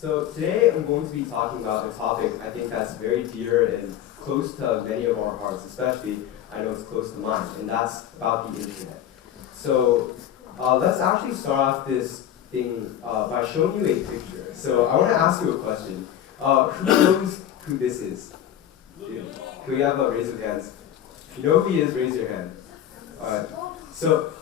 So today I'm going to be talking about a topic I think that's very dear and close to many of our hearts, especially I know it's close to mine, and that's about the internet. So let's actually start off this thing by showing you a picture. So I want to ask you a question. Who knows who this is? Can we have a raise of hands? If you know who he is, raise your hand. Alright. So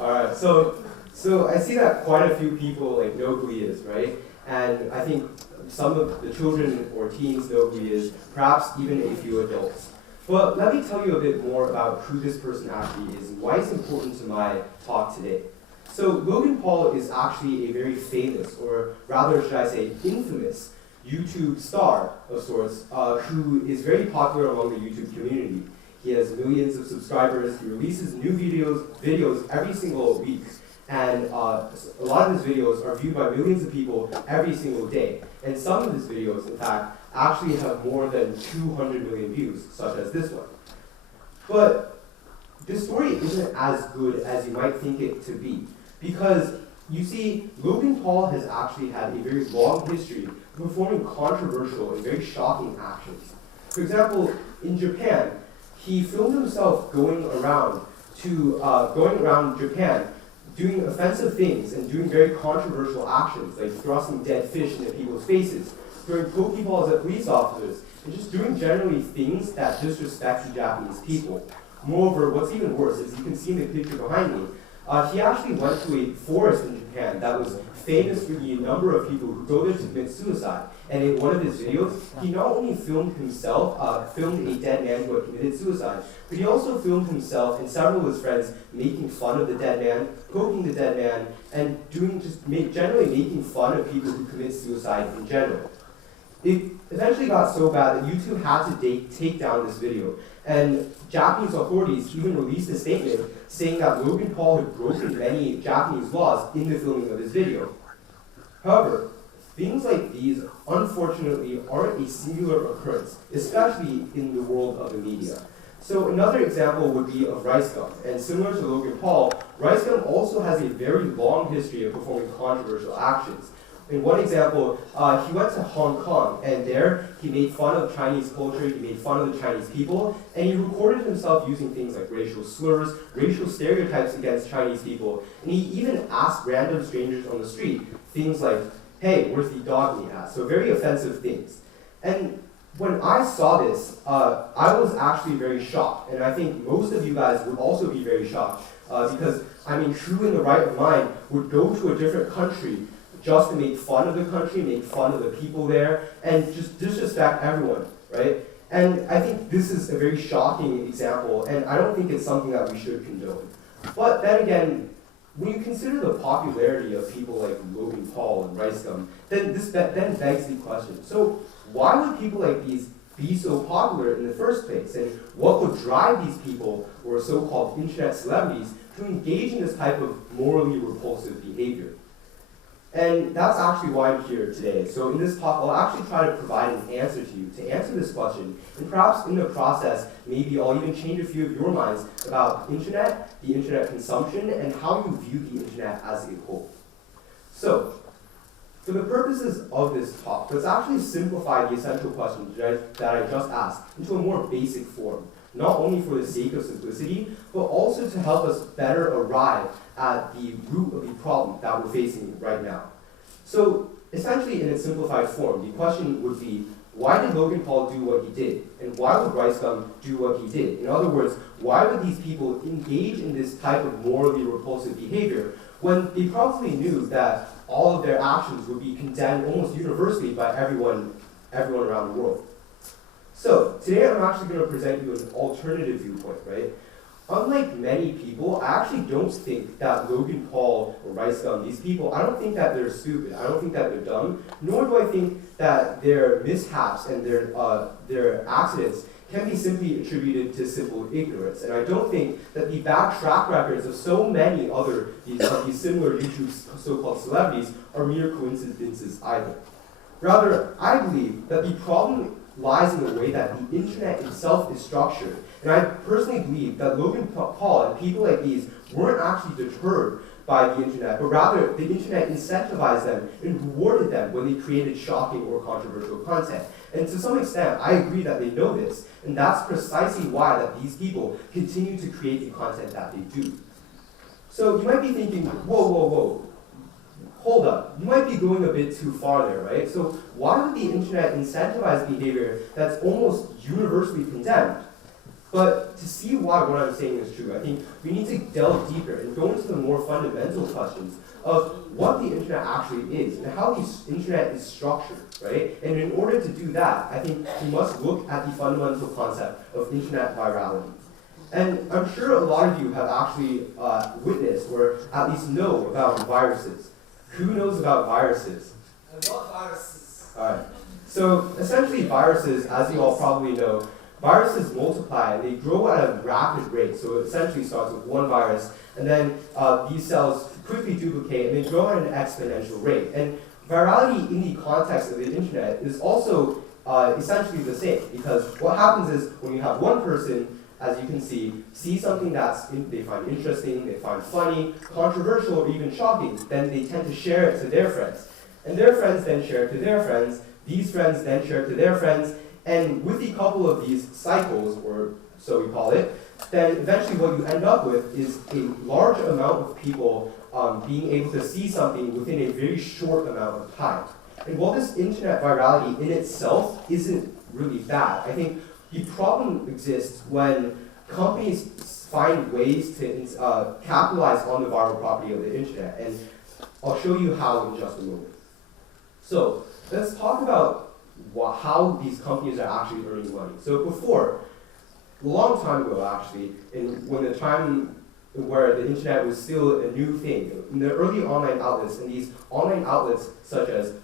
I see that quite a few people know who he is, right? And I think some of the children or teens know who he is, perhaps even a few adults. But let me tell you a bit more about who this person actually is and why it's important to my talk today. So Logan Paul is actually a very famous, or rather should I say infamous, YouTube star of sorts, who is very popular among the YouTube community. He has millions of subscribers, he releases new videos every single week, and a lot of his videos are viewed by millions of people every single day. And some of his videos, in fact, actually have more than 200 million views, such as this one. But this story isn't as good as you might think it to be, because you see, Logan Paul has actually had a very long history of performing controversial and very shocking actions. For example, in Japan, he filmed himself going around Japan doing offensive things and doing very controversial actions, like thrusting dead fish into people's faces, throwing Pokeballs at police officers, and just doing generally things that disrespect the Japanese people. Moreover, what's even worse, as you can see in the picture behind me, he actually went to a forest in Japan that was famous for the number of people who go there to commit suicide. And in one of his videos, he not only filmed himself, filmed a dead man who had committed suicide, but he also filmed himself and several of his friends making fun of the dead man, poking the dead man, and generally making fun of people who commit suicide in general. It eventually got so bad that YouTube had to take down this video, and Japanese authorities even released a statement saying that Logan Paul had broken many Japanese laws in the filming of his video. However, things like these, unfortunately, aren't a singular occurrence, especially in the world of the media. So another example would be of Rice Gum, and similar to Logan Paul, Rice Gum also has a very long history of performing controversial actions. In one example, he went to Hong Kong, and there he made fun of Chinese culture, he made fun of the Chinese people, and he recorded himself using things like racial slurs, racial stereotypes against Chinese people, and he even asked random strangers on the street things like, "Hey, where's the dog meat at?" So very offensive things. And when I saw this, I was actually very shocked, and I think most of you guys would also be very shocked, because, I mean, who in the right mind would go to a different country just to make fun of the country, make fun of the people there, and just disrespect everyone, right? And I think this is a very shocking example, and I don't think it's something that we should condone. But then again, when you consider the popularity of people like Logan Paul and Rice Gum, then this then begs the question, so why would people like these be so popular in the first place? And what would drive these people, or so-called internet celebrities, to engage in this type of morally repulsive behavior? And that's actually why I'm here today. So in this talk, I'll actually try to provide an answer to you, to answer this question. And perhaps in the process, maybe I'll even change a few of your minds about the internet consumption, and how you view the internet as a whole. So, for the purposes of this talk, let's actually simplify the essential question that I just asked into a more basic form, not only for the sake of simplicity, but also to help us better arrive at the root of the problem that we're facing right now. So essentially, in its simplified form, the question would be, why did Logan Paul do what he did? And why would Rice Gum do what he did? In other words, why would these people engage in this type of morally repulsive behavior when they probably knew that all of their actions would be condemned almost universally by everyone around the world? So today I'm actually going to present you an alternative viewpoint, right? Unlike many people, I actually don't think that Logan Paul or Rice Gum, these people, I don't think that they're stupid. I don't think that they're dumb, nor do I think that their mishaps and their accidents can be simply attributed to simple ignorance. And I don't think that the bad track records of so many other these similar YouTube so-called celebrities are mere coincidences either. Rather, I believe that the problem lies in the way that the internet itself is structured. And I personally believe that Logan Paul and people like these weren't actually deterred by the internet, but rather the internet incentivized them and rewarded them when they created shocking or controversial content. And to some extent, I agree that they know this, and that's precisely why that these people continue to create the content that they do. So you might be thinking, whoa, hold up. You might be going a bit too far there, right? So why would the internet incentivize behavior that's almost universally condemned? But to see why what I'm saying is true, I think we need to delve deeper and go into the more fundamental questions of what the internet actually is and how the internet is structured, right? And in order to do that, I think we must look at the fundamental concept of internet virality. And I'm sure a lot of you have actually witnessed or at least know about viruses. Who knows about viruses? What viruses? All right. So essentially viruses, as you all probably know, viruses multiply and they grow at a rapid rate. So it essentially starts with one virus, and then these cells quickly duplicate and they grow at an exponential rate. And virality in the context of the internet is also essentially the same, because what happens is when you have one person, as you can see something they find interesting, they find funny, controversial, or even shocking, then they tend to share it to their friends. And their friends then share it to their friends, these friends then share it to their friends, and with a couple of these cycles, or so we call it, then eventually what you end up with is a large amount of people being able to see something within a very short amount of time. And while this internet virality in itself isn't really bad, I think the problem exists when companies find ways to capitalize on the viral property of the internet, and I'll show you how in just a moment. So let's talk about how these companies are actually earning money. So before, a long time ago actually, when the time where the internet was still a new thing, in the early online outlets, and these online outlets such as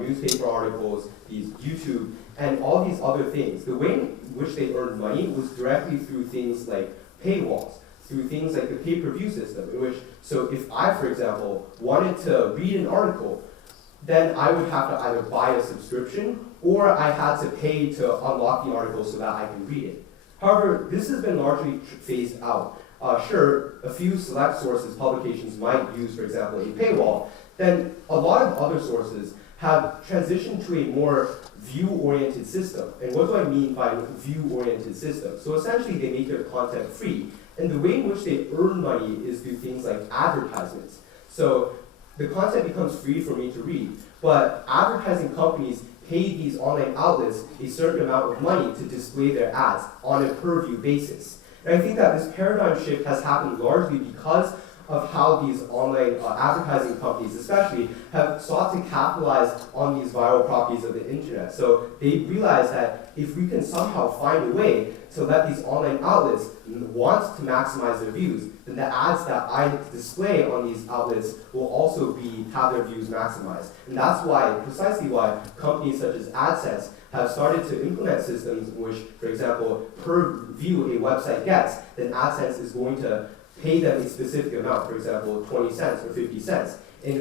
newspaper articles, these YouTube, and all these other things, the way in which they earned money was directly through things like paywalls, through things like the pay-per-view system, in which, so if I, for example, wanted to read an article, then I would have to either buy a subscription or I had to pay to unlock the article so that I can read it. However, this has been largely phased out. Sure, a few select sources, publications might use, for example, a paywall. Then a lot of other sources have transitioned to a more view-oriented system. And what do I mean by view-oriented system? So essentially, they make their content free. And the way in which they earn money is through things like advertisements. So the content becomes free for me to read, but advertising companies pay these online outlets a certain amount of money to display their ads on a per-view basis. And I think that this paradigm shift has happened largely because of how these online advertising companies especially have sought to capitalize on these viral properties of the internet. So they realize that if we can somehow find a way to let these online outlets want to maximize their views, then the ads that I display on these outlets will also have their views maximized. And that's why, precisely why, companies such as AdSense have started to implement systems in which, for example, per view a website gets, then AdSense is going to pay them a specific amount, for example, 20 cents or 50 cents. And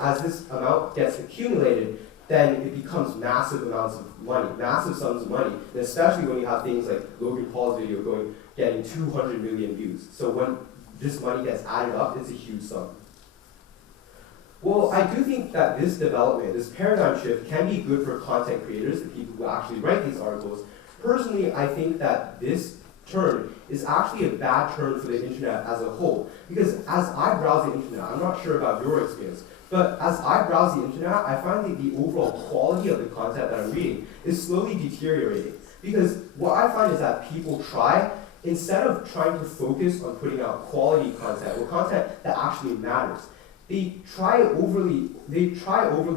as this amount gets accumulated, then it becomes massive amounts of money, massive sums of money, and especially when you have things like Logan Paul's video getting 200 million views. So when this money gets added up, it's a huge sum. Well, I do think that this development, this paradigm shift, can be good for content creators, the people who actually write these articles. Personally, I think that this turn is actually a bad turn for the internet as a whole. Because as I browse the internet, I'm not sure about your experience, but as I browse the internet, I find that the overall quality of the content that I'm reading is slowly deteriorating. Because what I find is that people instead of trying to focus on putting out quality content, or content that actually matters, they try overly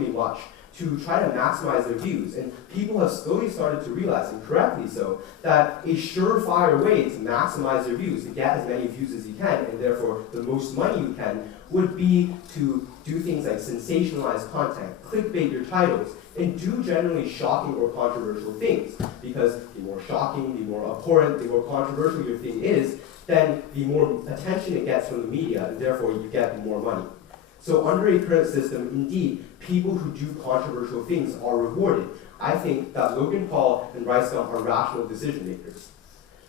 much to try to maximize their views. And people have slowly started to realize, and correctly so, that a surefire way to maximize their views, to get as many views as you can, and therefore the most money you can, would be to do things like sensationalize content, clickbait your titles, and do generally shocking or controversial things. Because the more shocking, the more abhorrent, the more controversial your thing is, then the more attention it gets from the media, and therefore you get more money. So under a current system, indeed, people who do controversial things are rewarded. I think that Logan Paul and Rice Gum are rational decision makers.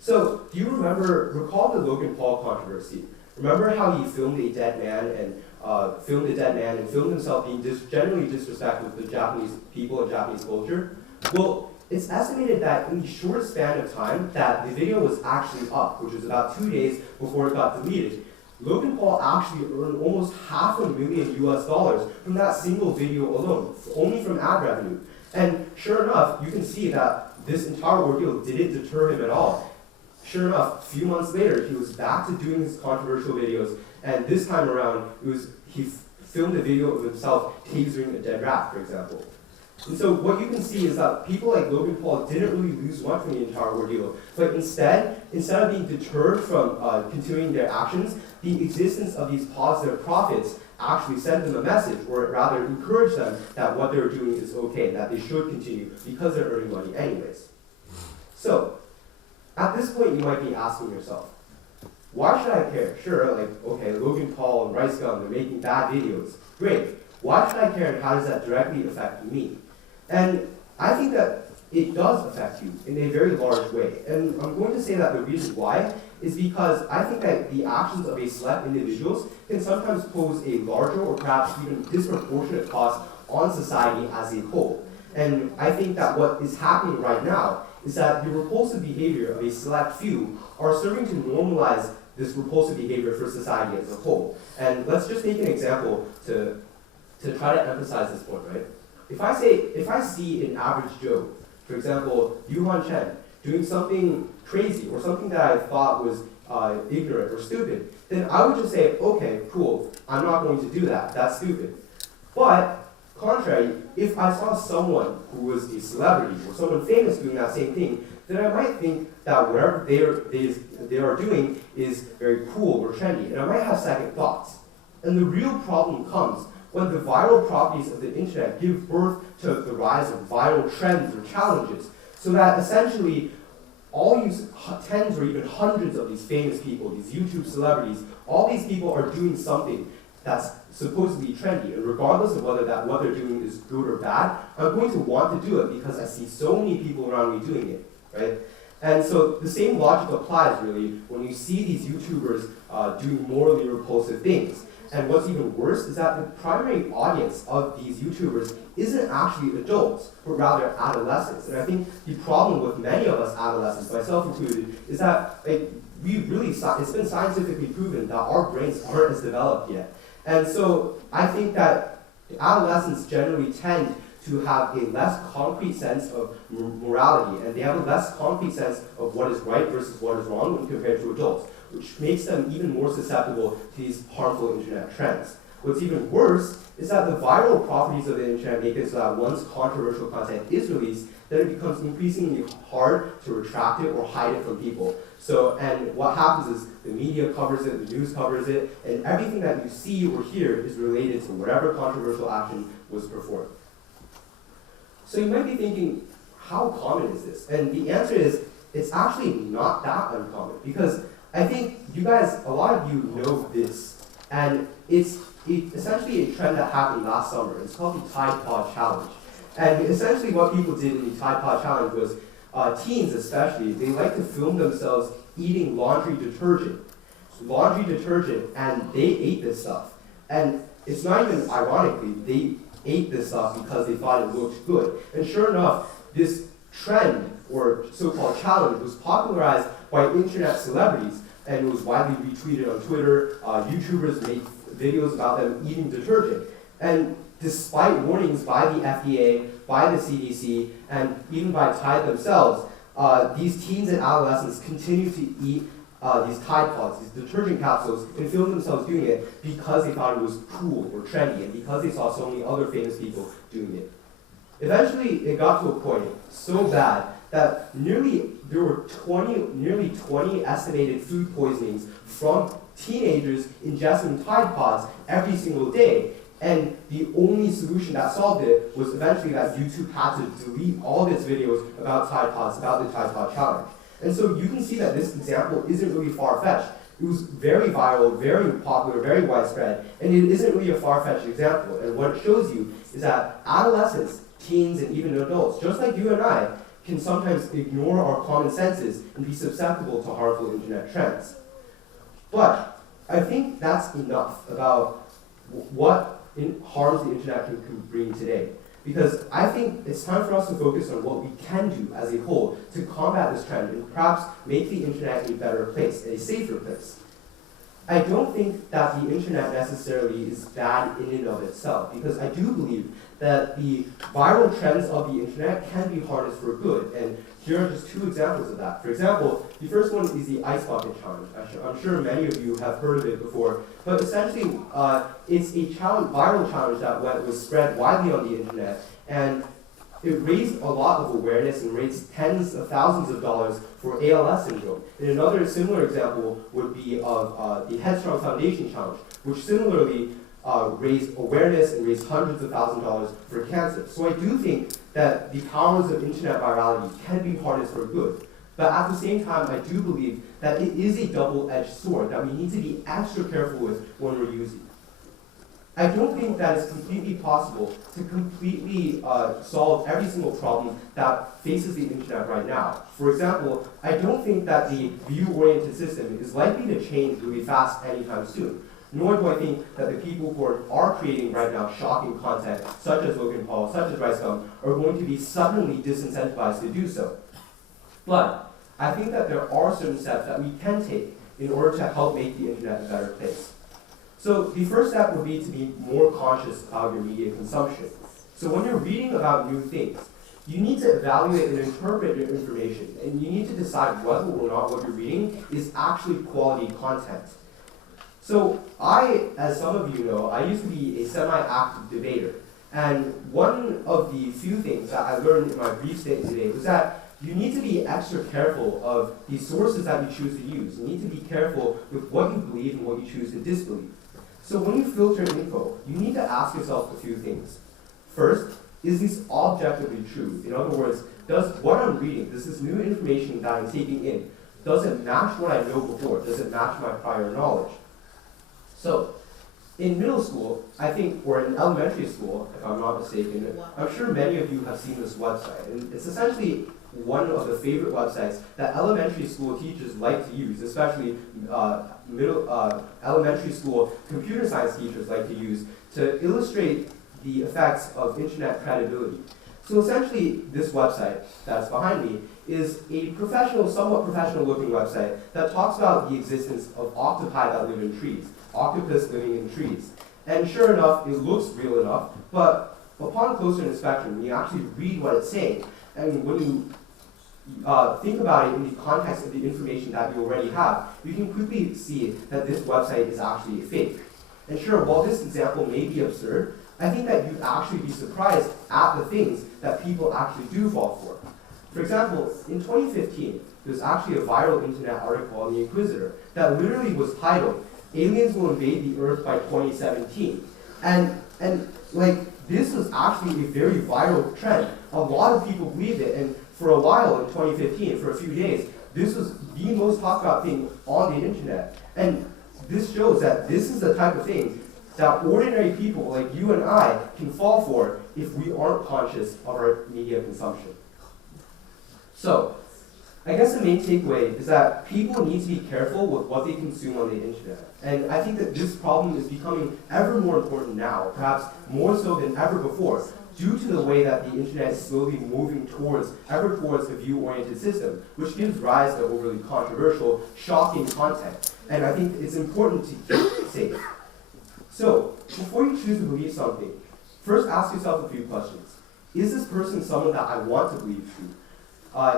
So do you recall the Logan Paul controversy? Remember how he filmed a dead man and filmed himself being generally disrespectful to Japanese people and Japanese culture? Well, it's estimated that in the short span of time that the video was actually up, which was about 2 days before it got deleted, Logan Paul actually earned almost $500,000 US from that single video alone, only from ad revenue. And sure enough, you can see that this entire ordeal didn't deter him at all. Sure enough, a few months later, he was back to doing his controversial videos, and this time around, he filmed a video of himself tasering a dead rat, for example. And so what you can see is that people like Logan Paul didn't really lose much from the entire ordeal, but instead of being deterred from continuing their actions, the existence of these positive profits actually sent them a message, or rather encouraged them that what they're doing is okay, that they should continue because they're earning money anyways. So, at this point you might be asking yourself, why should I care? Sure, like, okay, Logan Paul and Rice Gum, they're making bad videos. Great. Why should I care, and how does that directly affect me? And I think that it does affect you in a very large way. And I'm going to say that the reason why is because I think that the actions of a select individuals can sometimes pose a larger or perhaps even disproportionate cost on society as a whole. And I think that what is happening right now is that the repulsive behavior of a select few are serving to normalize this repulsive behavior for society as a whole. And let's just take an example to try to emphasize this point, right? If I see an average Joe, for example, Yuhan Chen, doing something crazy or something that I thought was ignorant or stupid, then I would just say, okay, cool, I'm not going to do that, that's stupid. But, contrary, if I saw someone who was a celebrity or someone famous doing that same thing, then I might think that whatever they are doing is very cool or trendy, and I might have second thoughts. And the real problem comes when the viral properties of the internet give birth to the rise of viral trends or challenges, so that essentially all these tens or even hundreds of these famous people, these YouTube celebrities, all these people are doing something that's supposedly trendy, and regardless of whether what they're doing is good or bad, I'm going to want to do it because I see so many people around me doing it, right? And so the same logic applies really when you see these YouTubers doing morally repulsive things. And what's even worse is that the primary audience of these YouTubers isn't actually adults, but rather adolescents. And I think the problem with many of us adolescents, myself included, is that it's been scientifically proven that our brains aren't as developed yet. And so I think that adolescents generally tend to have a less concrete sense of morality, and they have a less concrete sense of what is right versus what is wrong when compared to adults, which makes them even more susceptible to these harmful internet trends. What's even worse is that the viral properties of the internet make it so that once controversial content is released, then it becomes increasingly hard to retract it or hide it from people. So, and what happens is the media covers it, the news covers it, and everything that you see or hear is related to whatever controversial action was performed. So you might be thinking, how common is this? And the answer is, it's actually not that uncommon, because I think you guys, a lot of you know this, and it's essentially a trend that happened last summer. It's called the Tide Pod Challenge. And essentially what people did in the Tide Pod Challenge was, teens especially, they like to film themselves eating laundry detergent, and they ate this stuff. And it's not even ironically, they ate this stuff because they thought it looked good. And sure enough, this trend, or so-called challenge, was popularized by internet celebrities, and it was widely retweeted on Twitter. YouTubers made videos about them eating detergent. And despite warnings by the FDA, by the CDC, and even by Tide themselves, these teens and adolescents continue to eat these Tide Pods, these detergent capsules, and film themselves doing it because they thought it was cool or trendy, and because they saw so many other famous people doing it. Eventually, it got to a point so bad that there were nearly 20 estimated food poisonings from teenagers ingesting Tide Pods every single day. And the only solution that solved it was eventually that YouTube had to delete all of its videos about Tide Pods, about the Tide Pod Challenge. And so you can see that this example isn't really far-fetched. It was very viral, very popular, very widespread, and it isn't really a far-fetched example. And what it shows you is that adolescents, teens, and even adults, just like you and I, can sometimes ignore our common senses and be susceptible to harmful internet trends. But I think that's enough about what harms the internet can bring today. Because I think it's time for us to focus on what we can do as a whole to combat this trend and perhaps make the internet a better place, a safer place. I don't think that the internet necessarily is bad in and of itself, because I do believe that the viral trends of the internet can be harnessed for good, and here are just two examples of that. For example, the first one is the ice bucket challenge. I'm sure many of you have heard of it before, but essentially it's a viral challenge that was spread widely on the internet, and it raised a lot of awareness and raised tens of thousands of dollars for ALS syndrome. And another similar example would be of the Headstrong Foundation Challenge, which similarly raised awareness and raised hundreds of thousands of dollars for cancer. So I do think that the powers of internet virality can be harnessed for good. But at the same time, I do believe that it is a double-edged sword that we need to be extra careful with when we're using it. I don't think that it's completely possible to completely solve every single problem that faces the internet right now. For example, I don't think that the view-oriented system is likely to change really fast anytime soon. Nor do I think that the people who are creating right now shocking content, such as Logan Paul, such as Ricegum, are going to be suddenly disincentivized to do so. But I think that there are certain steps that we can take in order to help make the internet a better place. So the first step would be to be more conscious of your media consumption. So when you're reading about new things, you need to evaluate and interpret your information, and you need to decide whether or not what you're reading is actually quality content. So I, as some of you know, I used to be a semi-active debater. And one of the few things that I learned in my brief stay today was that you need to be extra careful of the sources that you choose to use. You need to be careful with what you believe and what you choose to disbelieve. So when you filter info, you need to ask yourself a few things. First, is this objectively true? In other words, does what I'm reading, does this new information that I'm taking in, does it match what I know before? Does it match my prior knowledge? So, in middle school, I think, or in elementary school, if I'm not mistaken, I'm sure many of you have seen this website. And it's essentially one of the favorite websites that elementary school teachers like to use, especially elementary school computer science teachers like to use to illustrate the effects of internet credibility. So essentially, this website that's behind me is a professional, somewhat professional looking website that talks about the existence of octopi that live in trees, octopus living in trees. And sure enough, it looks real enough, but upon closer inspection, when you actually read what it's saying, and when you think about it in the context of the information that you already have, you can quickly see that this website is actually a fake. And sure, while this example may be absurd, I think that you'd actually be surprised at the things that people actually do fall for. For example, in 2015, there's actually a viral internet article on the Inquisitor that literally was titled, "Aliens Will Invade the Earth by 2017." And like, this was actually a very viral trend. A lot of people believed it, and for a while in 2015, for a few days, this was the most talked about thing on the internet. And this shows that this is the type of thing that ordinary people like you and I can fall for if we aren't conscious of our media consumption. So, I guess the main takeaway is that people need to be careful with what they consume on the internet. And I think that this problem is becoming ever more important now, perhaps more so than ever before, due to the way that the internet is slowly moving ever towards a view-oriented system, which gives rise to overly controversial, shocking content. And I think it's important to keep safe. So, before you choose to believe something, first ask yourself a few questions. Is this person someone that I want to believe true?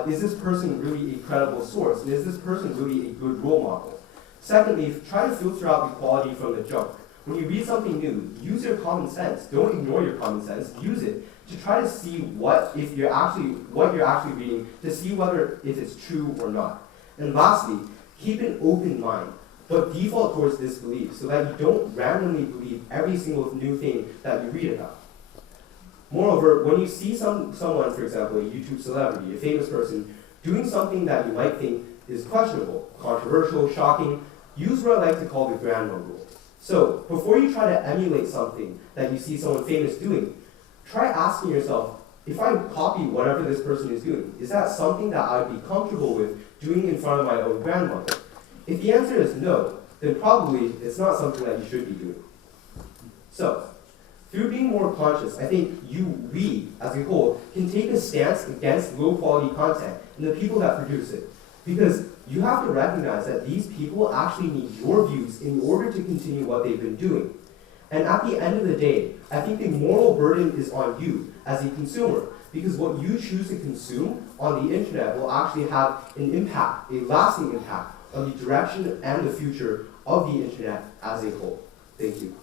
Is this person really a credible source? And is this person really a good role model? Secondly, try to filter out the quality from the junk. When you read something new, use your common sense. Don't ignore your common sense. Use it to try to see what you're actually reading, to see if it's true or not. And lastly, keep an open mind, but default towards disbelief so that you don't randomly believe every single new thing that you read about. Moreover, when you see someone, for example, a YouTube celebrity, a famous person, doing something that you might think is questionable, controversial, shocking, use what I like to call the grandma rule. So, before you try to emulate something that you see someone famous doing, try asking yourself, if I copy whatever this person is doing, is that something that I would be comfortable with doing in front of my own grandmother? If the answer is no, then probably it's not something that you should be doing. So, through being more conscious, I think we, as a whole, can take a stance against low-quality content and the people that produce it. Because you have to recognize that these people actually need your views in order to continue what they've been doing. And at the end of the day, I think the moral burden is on you as a consumer, because what you choose to consume on the internet will actually have an impact, a lasting impact, on the direction and the future of the internet as a whole. Thank you.